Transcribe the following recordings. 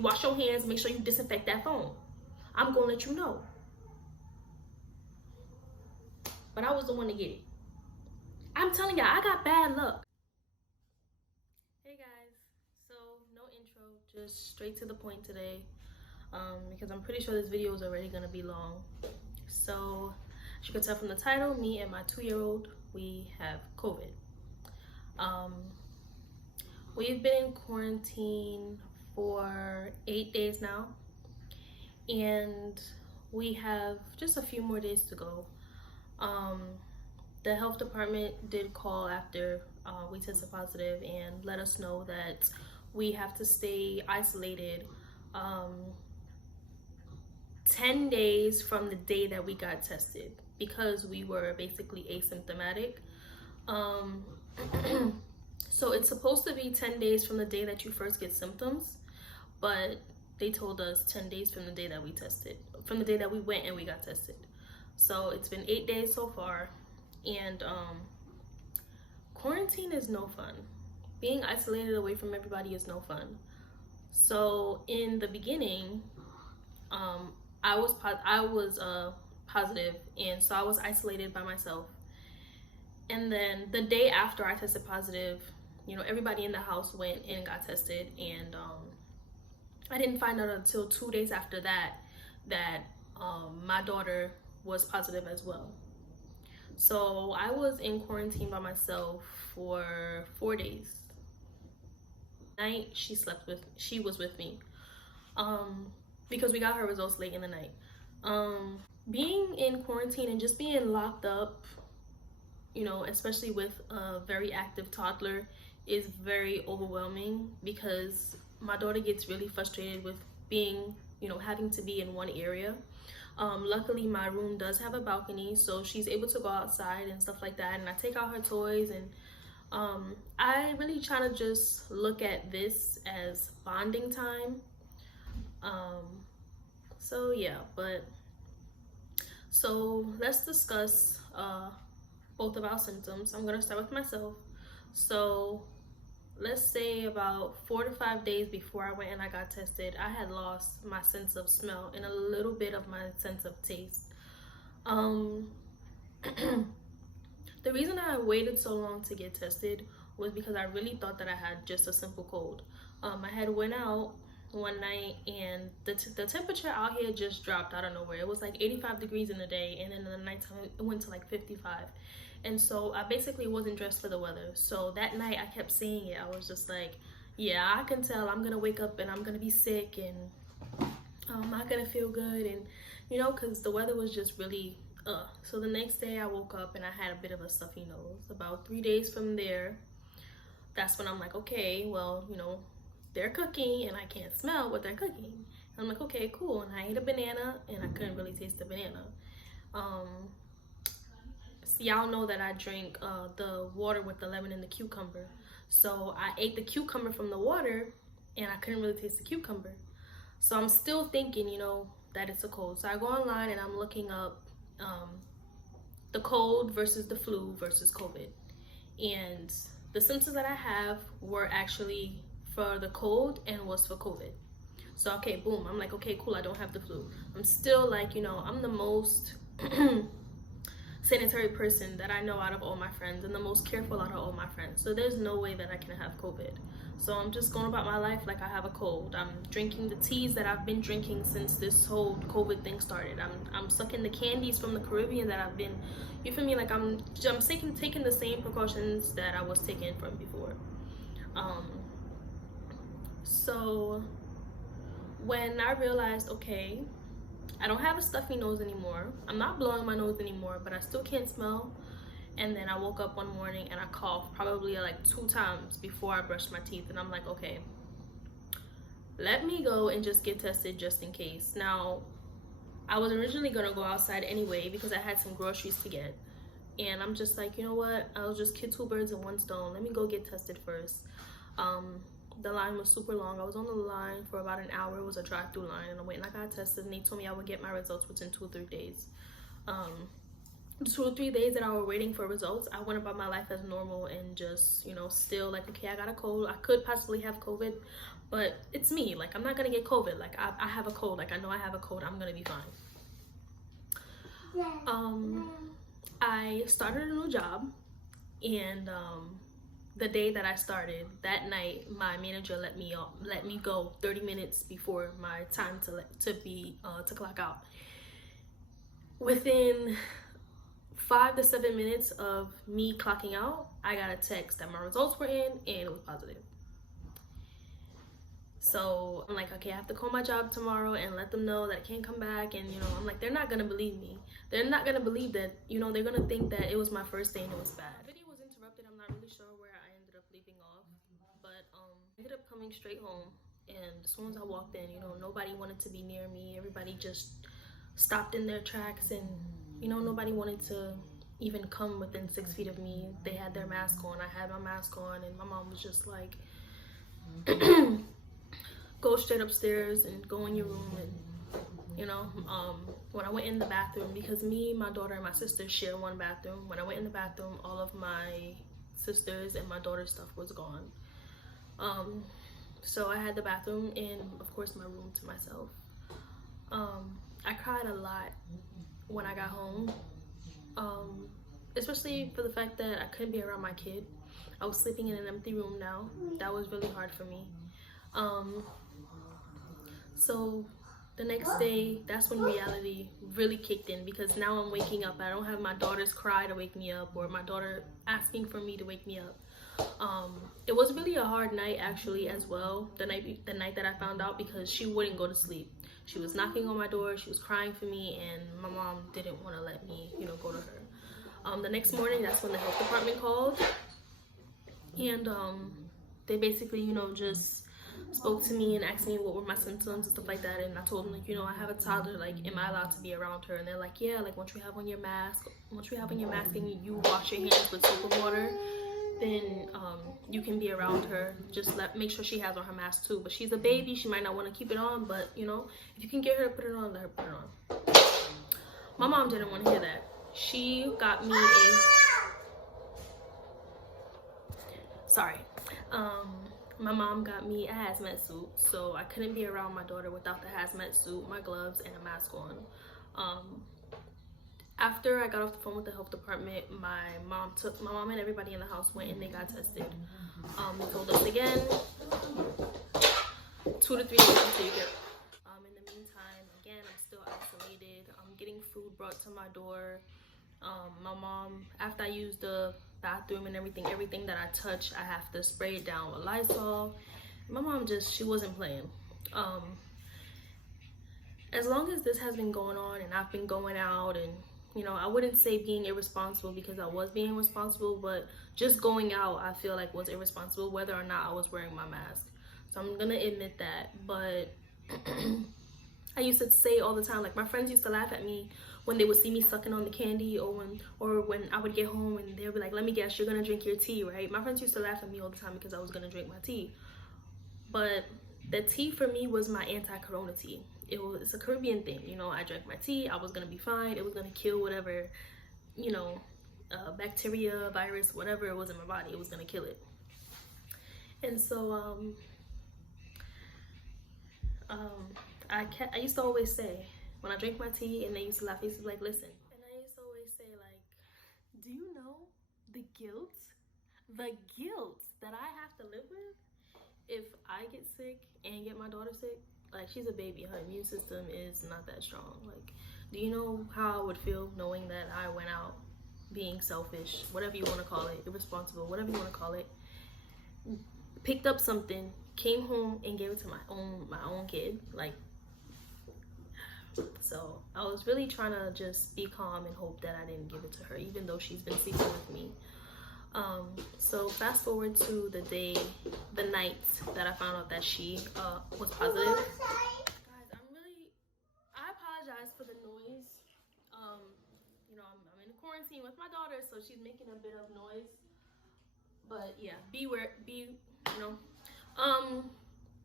Wash your hands, make sure you disinfect that phone. I'm gonna let you know. But I was the one to get it. I'm telling y'all, I got bad luck. Hey guys, so no intro, just straight to the point today, because I'm pretty sure this video is already gonna be long. So as you can tell from the title, me and my 2-year-old, we have COVID. We've been in quarantine for 8 days now, and we have just a few more days to go. The health department did call after we tested positive and let us know that we have to stay isolated 10 days from the day that we got tested, because we were basically asymptomatic. So it's supposed to be 10 days from the day that you first get symptoms, but they told us 10 days from the day that we tested, from the day that we went and we got tested. So it's been 8 days so far, and quarantine is no fun. Being isolated away from everybody is no fun. So in the beginning, I was positive, and so I was isolated by myself. And then the day after I tested positive, you know, everybody in the house went and got tested, and I didn't find out until 2 days after that my daughter was positive as well. So I was in quarantine by myself for 4 days. Night she was with me, because we got her results late in the night. Being in quarantine and just being locked up, you know, especially with a very active toddler, is very overwhelming, because my daughter gets really frustrated with being, you know, having to be in one area. Luckily my room does have a balcony, so she's able to go outside and stuff like that, and I take out her toys, and I really try to just look at this as bonding time. So yeah, so let's discuss both of our symptoms. I'm gonna start with myself. So let's say about 4 to 5 days before I went and I got tested, I had lost my sense of smell and a little bit of my sense of taste. The reason I waited so long to get tested was because I really thought that I had just a simple cold. I had went out one night, and the temperature out here just dropped out of nowhere. It was like 85 degrees in the day, and then in the nighttime it went to like 55. And so I basically wasn't dressed for the weather. So that night I kept saying it. I was just like, yeah, I can tell I'm gonna wake up and I'm gonna be sick, and I'm not gonna feel good, and you know, because the weather was just really so the next day I woke up and I had a bit of a stuffy nose. About 3 days from there, that's when I'm like, okay, well, you know, they're cooking and I can't smell what they're cooking. And I'm like, okay, cool. And I ate a banana and I couldn't really taste the banana. So y'all know that I drink the water with the lemon and the cucumber. So I ate the cucumber from the water and I couldn't really taste the cucumber. So I'm still thinking, you know, that it's a cold. So I go online and I'm looking up the cold versus the flu versus COVID. And the symptoms that I have were actually for the cold and was for COVID. So okay, boom, I'm like, okay, cool, I don't have the flu. I'm still like, you know, I'm the most sanitary person that I know out of all my friends, and the most careful out of all my friends. So there's no way that I can have COVID. So I'm just going about my life like I have a cold. I'm drinking the teas that I've been drinking since this whole COVID thing started. I'm sucking the candies from the Caribbean that I've been, you feel me, like I'm taking the same precautions that I was taking from before. So when I realized, okay, I don't have a stuffy nose anymore, I'm not blowing my nose anymore, but I still can't smell. And then I woke up one morning and I coughed probably like 2 times before I brushed my teeth, and I'm like, okay, let me go and just get tested just in case. Now, I was originally gonna go outside anyway because I had some groceries to get, and I'm just like, you know what, I'll just kill 2 birds in 1 stone. Let me go get tested first. The line was super long. I was on the line for about an hour. It was a drive-through line, and I went and I got tested, and they told me I would get my results within 2 or 3 days. 2 or 3 days that I was waiting for results, I went about my life as normal and just, you know, still like, okay, I got a cold. I could possibly have COVID, but it's me. Like, I'm not gonna get COVID. Like, I have a cold. Like, I know I have a cold. I'm gonna be fine. I started a new job, and the day that I started, that night, my manager let me go 30 minutes before my time to clock out. Within 5 to 7 minutes of me clocking out, I got a text that my results were in and it was positive. So I'm like, okay, I have to call my job tomorrow and let them know that I can't come back. And, you know, I'm like, they're not gonna believe me. They're not gonna believe that, you know, they're gonna think that it was my first day and it was bad. The video was interrupted. I'm not really sure where I ended up leaving off, but ended up coming straight home. And as soon as I walked in, you know, nobody wanted to be near me. Everybody just stopped in their tracks, and, you know, nobody wanted to even come within 6 feet of me. They had their mask on. I had my mask on, and my mom was just like, go straight upstairs and go in your room. And, you know, when I went in the bathroom, because me, my daughter, and my sister share one bathroom, when I went in the bathroom, all of my sisters and my daughter's stuff was gone. So I had the bathroom and, of course, my room to myself. I cried a lot when I got home, especially for the fact that I couldn't be around my kid. I was sleeping in an empty room now. That was really hard for me. So the next day, that's when reality really kicked in, because now I'm waking up. I don't have my daughter's cry to wake me up or my daughter asking for me to wake me up. It was really a hard night, actually, as well, the night that I found out, because she wouldn't go to sleep. She was knocking on my door, she was crying for me, and my mom didn't want to let me, you know, go to her. The next morning, that's when the health department called, and they basically, you know, just spoke to me and asked me what were my symptoms and stuff like that. And I told them, like, you know, I have a toddler, like, am I allowed to be around her? And they're like, yeah, like, once you have on your mask and you wash your hands with soap and water, then you can be around her. Just make sure she has on her mask too. But she's a baby, she might not want to keep it on, but, you know, if you can get her to put it on, let her put it on. My mom didn't want to hear that. She got me my mom got me a hazmat suit, so I couldn't be around my daughter without the hazmat suit, my gloves, and a mask on. After I got off the phone with the health department, my mom and everybody in the house went and they got tested. They told us again, 2 to 3 days until you get. In the meantime, again, I'm still isolated. I'm getting food brought to my door. My mom, after I use the bathroom and everything that I touch, I have to spray it down with Lysol. My mom she wasn't playing. As long as this has been going on and I've been going out, and, you know, I wouldn't say being irresponsible, because I was being responsible, but just going out, I feel like, was irresponsible, whether or not I was wearing my mask. So I'm gonna admit that. But I used to say all the time, like, my friends used to laugh at me when they would see me sucking on the candy, or when I would get home and they would be like, let me guess, you're gonna drink your tea, right? My friends used to laugh at me all the time because I was gonna drink my tea. But the tea for me was my anti-corona tea. It's a Caribbean thing, you know. I drank my tea, I was gonna be fine. It was gonna kill whatever, you know, bacteria, virus, whatever it was in my body. It was gonna kill it. And so I used to always say, when I drink my tea and they used to laugh, they used to be like, listen. And I used to always say, like, do you know the guilt that I have to live with if I get sick and get my daughter sick? Like, she's a baby, her immune system is not that strong. Like, do you know how I would feel knowing that I went out being selfish, whatever you want to call it, irresponsible, whatever you want to call it, picked up something, came home and gave it to my own kid? Like, so I was really trying to just be calm and hope that I didn't give it to her, even though she's been sleeping with me. So fast forward to the night that I found out that she was positive. Guys, I apologize for the noise. You know, I'm in quarantine with my daughter, so she's making a bit of noise. But yeah, you know.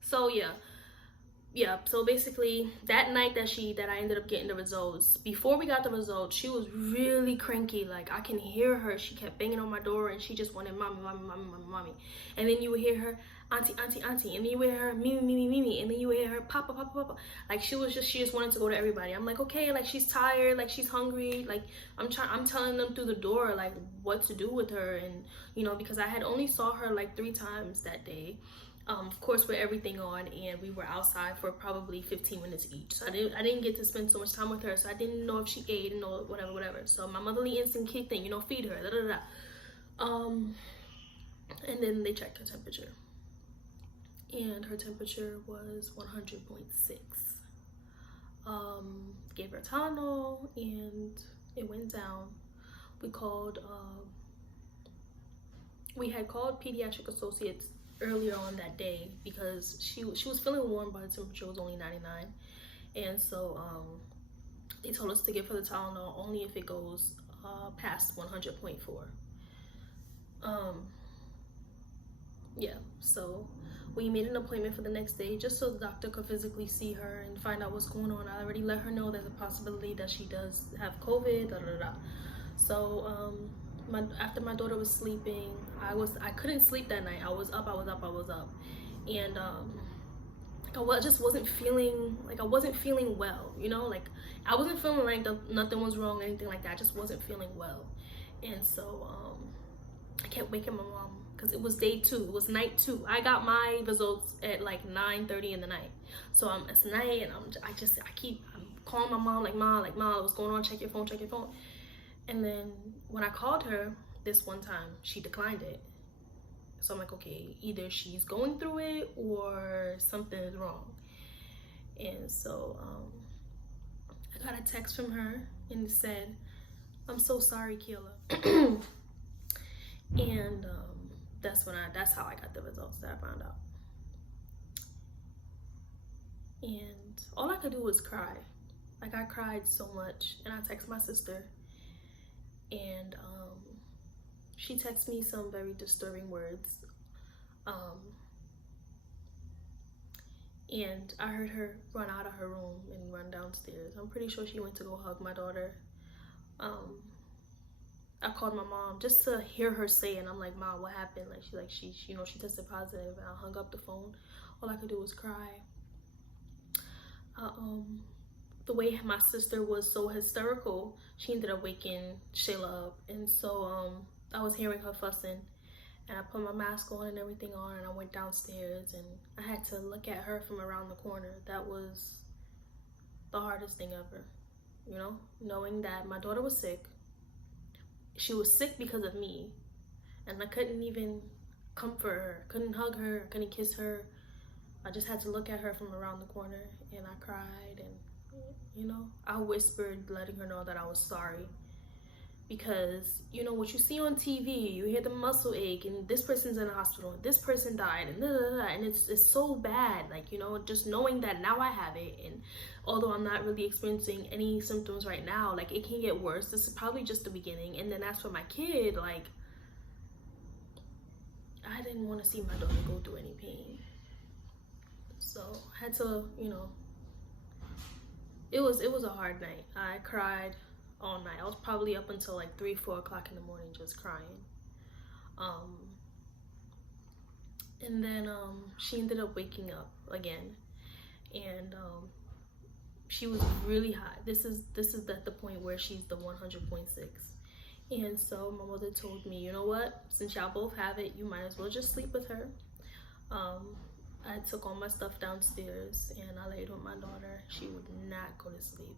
So yeah, yeah, so basically that night that I ended up getting the results, before we got the results, she was really cranky. Like, I can hear her. She kept banging on my door and she just wanted mommy, mommy, mommy, mommy, mommy. And then you would hear her, auntie, auntie, auntie. And then you would hear her, mimi, mimi, mimi. And then you would hear her, papa, papa, papa. Like, she just wanted to go to everybody. I'm like, okay, like, she's tired, like, she's hungry. Like, I'm telling them through the door, like, what to do with her. And, you know, because I had only saw her like 3 times that day. Of course, with everything on, and we were outside for probably 15 minutes each. So I didn't get to spend so much time with her, so I didn't know if she ate and know whatever. So my motherly instinct kicked in, you know, feed her, da da da. And then they checked her temperature, and her temperature was 100.6. Gave her Tylenol, and it went down. We had called pediatric associates earlier on that day because she was feeling warm, but her temperature was only 99. And so they told us to give her the Tylenol only if it goes past 100.4. Yeah, so we made an appointment for the next day just so the doctor could physically see her and find out what's going on. I already let her know there's a possibility that she does have COVID, da da da. So after my daughter was sleeping, I couldn't sleep that night. I was up, and I just wasn't feeling like, I wasn't feeling well, you know, like I wasn't feeling like nothing was wrong or anything like that. I just wasn't feeling well. And so I kept waking my mom because it was day 2, it was night 2. I got my results at like 9:30 in the night. So it's night, and I'm calling my mom, like, Ma, what's going on? Check your phone. And then when I called her this one time, she declined it. So I'm like, okay, either she's going through it or something is wrong. And so I got a text from her, and it said, "I'm so sorry, Keila." And that's how I got the results that I found out. And all I could do was cry. Like, I cried so much, and I texted my sister, and she texted me some very disturbing words, and I heard her run out of her room and run downstairs. I'm pretty sure she went to go hug my daughter. I called my mom just to hear her say, and I'm like, "Mom, what happened?" Like she tested positive, and I hung up the phone. All I could do was cry. The way my sister was so hysterical, she ended up waking Shayla up, and so I was hearing her fussing, and I put my mask on and everything on, and I went downstairs, and I had to look at her from around the corner. That was the hardest thing ever, you know, knowing that my daughter was sick. She was sick because of me, and I couldn't even comfort her, couldn't hug her, couldn't kiss her. I just had to look at her from around the corner, and I cried, and you know, I whispered, letting her know that I was sorry. Because, you know, what you see on TV, you hear the muscle ache, and this person's in the hospital, and this person died, and and it's so bad. Like, you know, just knowing that now I have it, and although I'm not really experiencing any symptoms right now, like, it can get worse. This is probably just the beginning. And then as for my kid, like, I didn't want to see my daughter go through any pain. So I had to, you know, it was a hard night. I cried all night. I was probably up until like 3-4 o'clock in the morning just crying. And then she ended up waking up again, and she was really hot. This is at the point where she's the 100.6. And so my mother told me, you know what, since y'all both have it, you might as well just sleep with her. I took all my stuff downstairs, and I laid with my daughter. She would not go to sleep.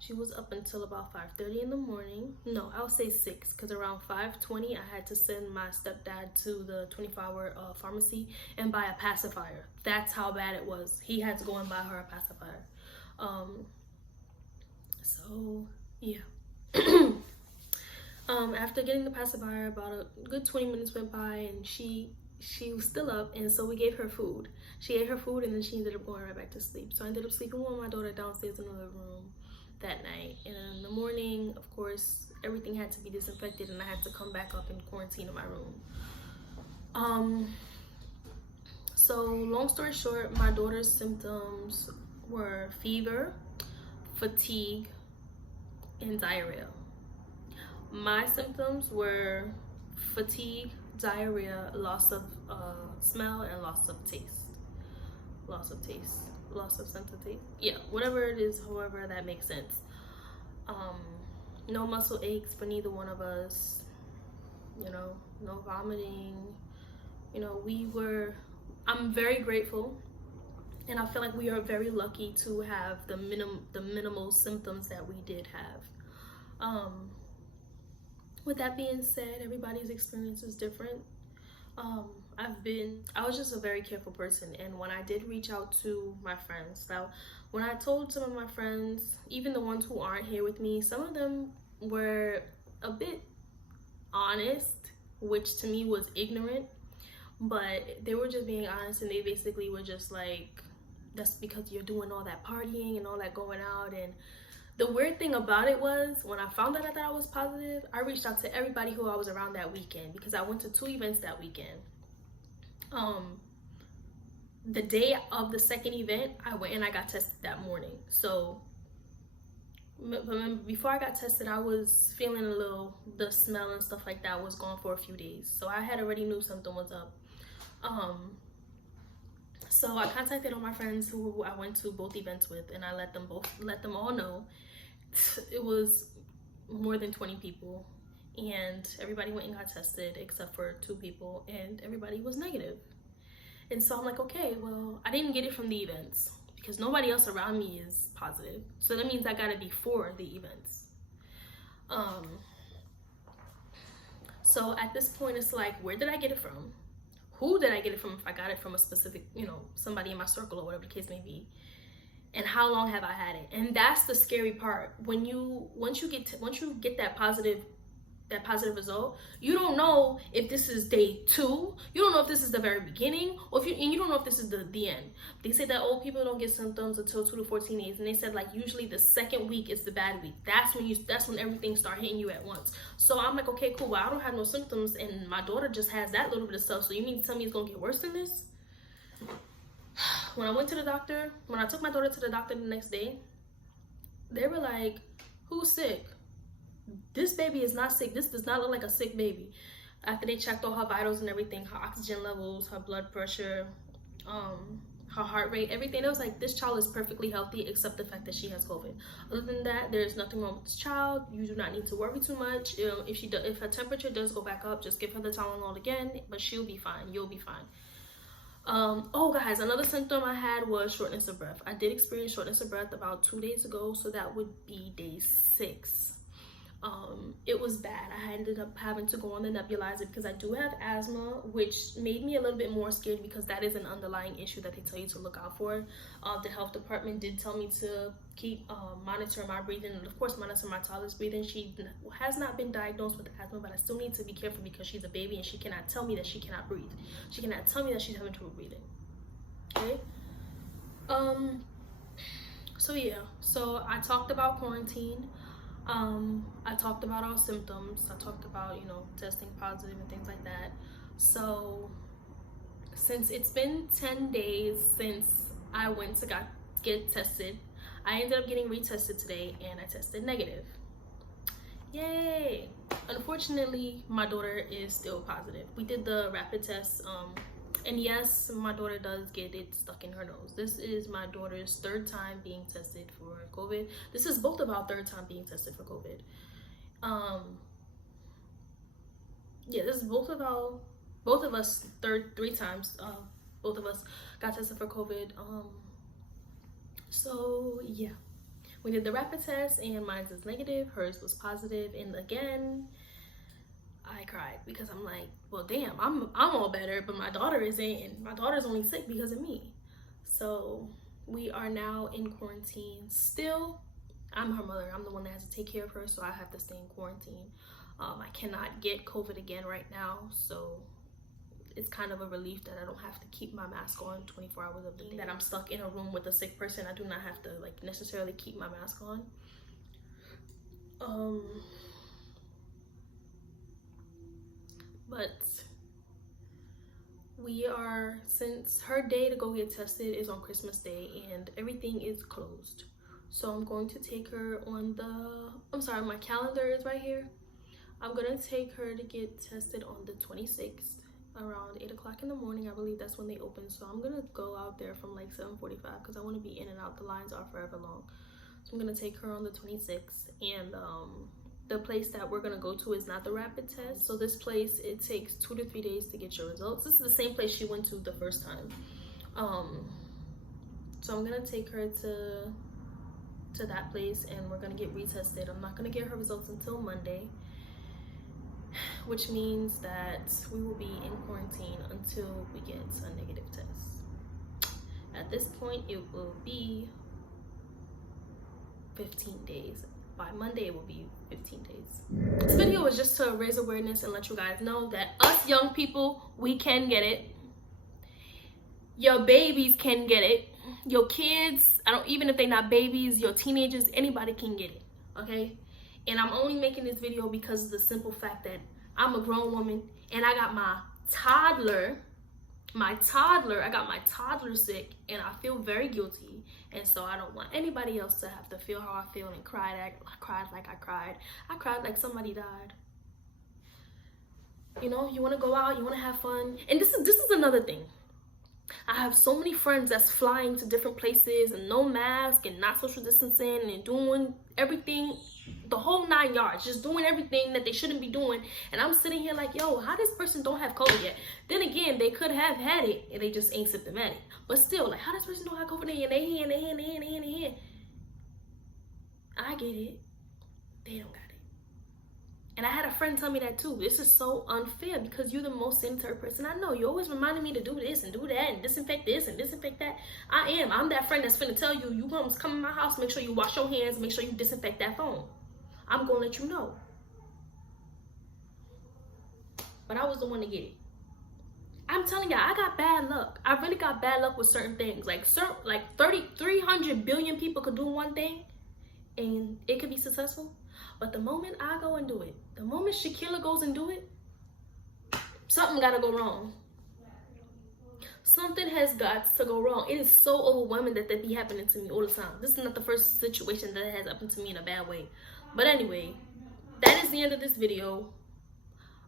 She was up until about 5:30 in the morning. No, I'll say 6, because around 5:20, I had to send my stepdad to the 24-hour pharmacy and buy a pacifier. That's how bad it was. He had to go and buy her a pacifier. So, yeah. After getting the pacifier, about a good 20 minutes went by, and she was still up, and so we gave her food. She ate her food, and then she ended up going right back to sleep. So I ended up sleeping with my daughter downstairs in the living room that night. And in the morning, of course, everything had to be disinfected, and I had to come back up and quarantine in my room. So long story short, my daughter's symptoms were fever, fatigue, and diarrhea. My symptoms were fatigue, diarrhea, loss of smell, and loss of taste. Loss of sense of taste. Yeah, whatever it is, however that makes sense. No muscle aches for neither one of us. No vomiting. I'm very grateful, and I feel like we are very lucky to have the minimal symptoms that we did have. With that being said, everybody's experience is different. I was just a very careful person, and when I did reach out to my friends, now when I told some of my friends, even the ones who aren't here with me, some of them were a bit honest, which to me was ignorant, but they were just being honest, and they basically were just like, that's because you're doing all that partying and all that going out. And the weird thing about it was, when I found out that I was positive, I reached out to everybody who I was around that weekend, because I went to 2 events that weekend. The day of the second event, I went and I got tested that morning. So before I got tested, I was feeling the smell and stuff like that was gone for a few days. So I had already knew something was up. So I contacted all my friends who I went to both events with, and I let them all know. It was more than 20 people, and everybody went and got tested except for 2 people, and everybody was negative. And so I'm like, okay, well, I didn't get it from the events because nobody else around me is positive. So that means I gotta be for the events. So at this point, it's like, where did I get it from? Who did I get it from if I got it from a specific, somebody in my circle or whatever the case may be? And how long have I had it? And that's the scary part. Once you get that positive result, you don't know if this is day 2. You don't know if this is the very beginning, and you don't know if this is the end. They say that old people don't get symptoms until 2 to 14 days, and they said like usually the second week is the bad week. That's when everything start hitting you at once. So I'm like, okay, cool. Well, I don't have no symptoms, and my daughter just has that little bit of stuff. So you mean to tell me it's gonna get worse than this? When I took my daughter to the doctor the next day, they were like, "Who's sick? This baby is not sick. This does not look like a sick baby." After they checked all her vitals and everything, her oxygen levels, her blood pressure, her heart rate, everything, it was like, this child is perfectly healthy except the fact that she has COVID. Other than that, there's nothing wrong with this child. You do not need to worry too much. If her temperature does go back up, just give her the Tylenol again, but she'll be fine. You'll be fine. Oh guys, another symptom I had was shortness of breath. I did experience shortness of breath about 2 days ago, so that would be day 6. It was bad. I ended up having to go on the nebulizer because I do have asthma, which made me a little bit more scared because that is an underlying issue that they tell you to look out for. The health department did tell me to keep monitoring my breathing, and of course monitor my toddler's breathing. She has not been diagnosed with asthma, but I still need to be careful because she's a baby and she cannot tell me that she cannot breathe. She cannot tell me that she's having trouble breathing. Okay. So yeah, so I talked about quarantine. I talked about our symptoms. I talked about, testing positive and things like that. So since it's been 10 days since I went to get tested, I ended up getting retested today, and I tested negative. Yay! Unfortunately, my daughter is still positive. We did the rapid test, and yes, my daughter does get it stuck in her nose. This is my daughter's 3rd time being tested for COVID. This is both of our 3rd time being tested for COVID. Yeah, this is both of us 3 times. Both of us got tested for COVID. So yeah, we did the rapid test, and mine is negative. Hers was positive, and again, I cried because I'm like, well, damn, I'm all better, but my daughter isn't, and my daughter's only sick because of me. So we are now in quarantine still. I'm her mother. I'm the one that has to take care of her, so I have to stay in quarantine. I cannot get COVID again right now, so it's kind of a relief that I don't have to keep my mask on 24 hours of the day. That I'm stuck in a room with a sick person, I do not have to necessarily keep my mask on. But since her day to go get tested is on Christmas Day and everything is closed. So I'm going to take her on my calendar is right here. I'm gonna take her to get tested on the 26th around 8 o'clock in the morning. I believe that's when they open. So I'm gonna go out there from like 7:45 because I want to be in and out. The lines are forever long. So I'm gonna take her on the 26th, and the place that we're gonna go to is not the rapid test. So this place, it takes 2 to 3 days to get your results. This is the same place she went to the first time. So I'm gonna take her to that place and we're gonna get retested. I'm not gonna get her results until Monday, which means that we will be in quarantine until we get a negative test. At this point, it will be 15 days. By Monday, it will be 15 days. This video is just to raise awareness and let you guys know that us young people, we can get it. Your babies can get it. Your kids, even if they're not babies, your teenagers, anybody can get it, okay? And I'm only making this video because of the simple fact that I'm a grown woman and I got my toddler sick, and I feel very guilty, and so I don't want anybody else to have to feel how I feel and cry like I cried. I cried like somebody died. You know, you want to go out, you want to have fun. And this is another thing. I have so many friends that's flying to different places and no mask and not social distancing and doing everything, the whole 9 yards, just doing everything that they shouldn't be doing. And I'm sitting here like, yo, how this person don't have COVID yet? Then again, they could have had it and they just ain't symptomatic. But still, like, how this person don't have COVID in their hand? I get it. They don't got it. And I had a friend tell me that too. This is so unfair because you're the most sanitary person I know. You always reminding me to do this and do that and disinfect this and disinfect that. I'm that friend that's finna tell you, you gonna come in my house, make sure you wash your hands, make sure you disinfect that phone. I'm gonna let you know. But I was the one to get it. I'm telling y'all, I got bad luck. I really got bad luck with certain things. Like 300 billion people could do one thing and it could be successful. But the moment I go and do it, the moment Shakira goes and do it, something gotta go wrong. Something has got to go wrong. It is so overwhelming that be happening to me all the time. This is not the first situation that has happened to me in a bad way. But anyway, that is the end of this video.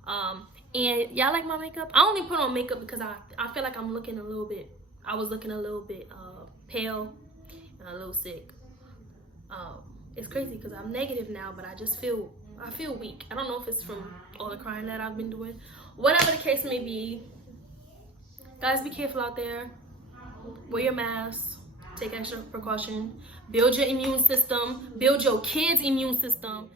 And y'all like my makeup? I only put on makeup because I feel like I was looking a little bit pale and a little sick. It's crazy because I'm negative now, but I feel weak. I don't know if it's from all the crying that I've been doing. Whatever the case may be, guys, be careful out there. Wear your mask. Take extra precaution. Build your immune system. Build your kids' immune system.